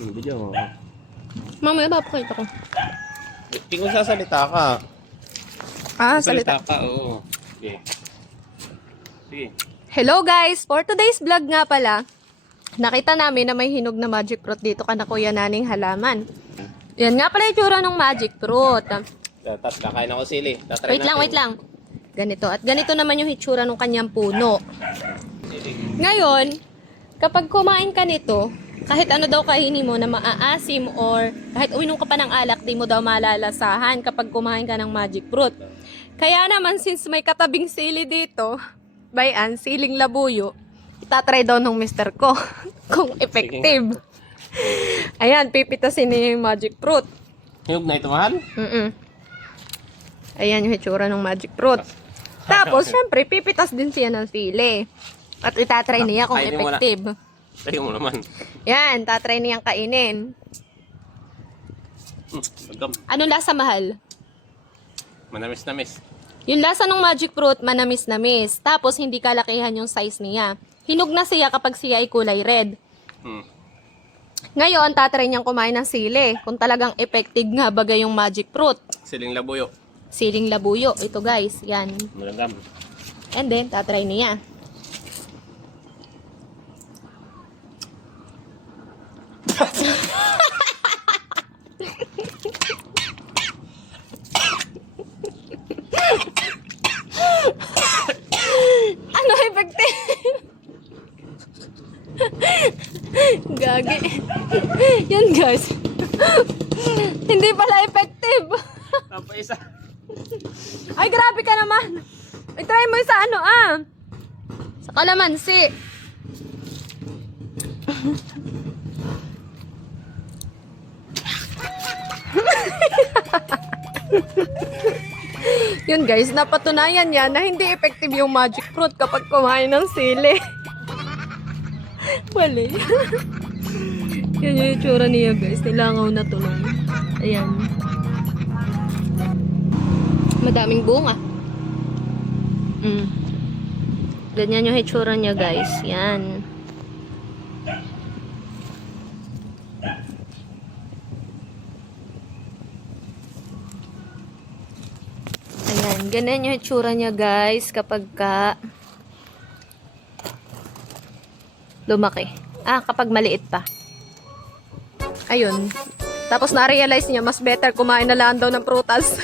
Video mo. Mamaya papakita ko. Tingin sasalita ka. Salita. ka, oo. Sige. Sige. Hello guys! For today's vlog nga pala, nakita namin na may hinog na magic fruit dito kana Kuya Naning halaman. Yan nga pala yung tsura ng magic fruit. Tapos kakain ako sili. Tatry Wait lang. Ganito. At ganito naman yung hitsura ng kanyang puno. Ngayon, kapag kumain ka nito, kahit ano daw kainin mo na maaasim or kahit uminom ka pa ng alak, di mo daw malalasahan kapag kumain ka ng magic fruit. Kaya naman, since may katabing sili dito, bayan, siling labuyo, itatry daw ng mister ko kung effective. Ayan, pipitasin niya yung magic fruit. Hinog na ito, mahal? Ayan yung hitsura ng magic fruit. Tapos, syempre, pipitas din siya ng sili. At itatry niya kung Kainin mo na. effective. Tayo mo naman. Yan, tatry niyang kainin. Magam. Anong lasa, mahal? Manamis-namis. Yung lasa ng magic fruit, manamis-namis. Tapos, hindi kalakihan yung size niya. Hinog na siya kapag siya ay kulay red. Ngayon, tatry niyang kumain ng sili. Kung talagang effective nga bagay yung magic fruit. Siling labuyo. Siling labuyo. Ito guys, yan. Magam. And then, tatry niya. Ano effective? Gagi. Yan guys. Hindi pala effective. Apa isa? Ay, grabe ka naman. Ay, try mo sa ano sa kalamansi. Yun guys, napatunayan niya na hindi effective yung magic fruit kapag kumain ng sili. Wali. Yan yung itsura niya guys. Nilangaw na tuloy. Ayan. Madaming bunga. Ganyan yung itsura niya guys. Yan. Ayan, ganyan yung itsura niya guys kapag ka lumaki. Kapag maliit pa. Ayun. Tapos na-realize niya mas better kumain na lang daw ng prutas.